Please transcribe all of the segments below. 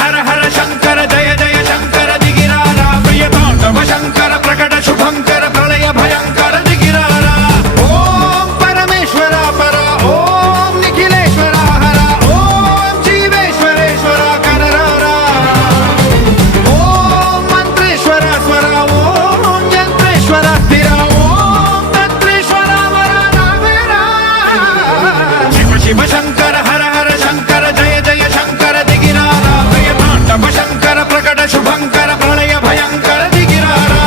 హర హర శంకర జయ జయ శంకర దిగిరారా ప్రియ తాండవ శంకర ప్రకట శుభంకర ప్రళయ భయంకర దిగిరారా ఓం పరమేశ్వర పర ఓం నిఖిలేశ్వర హర ఓం జీవేశ్వరేశ్వర కరరారా ఓం మంత్రేశ్వర స్వర ఓం యంత్రేశ్వర స్థిర ఓం తంత్రేశ్వర వర నావేరా శివ శివ శంకర హర హర శంకర జయ జయ శంకర దిగిరారా ప్రియ తాండవ శంకర ప్రకట శుభంకర ప్రళయ భయంకర దిగిరారా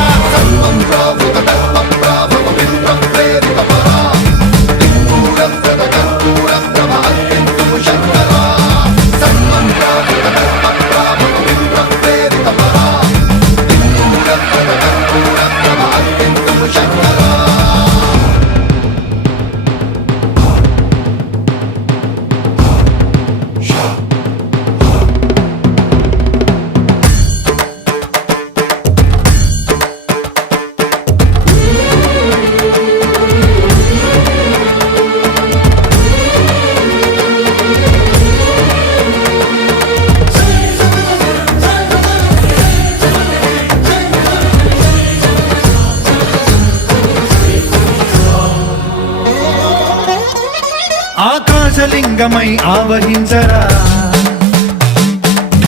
ఆకాశలింగమై ఆవహించరా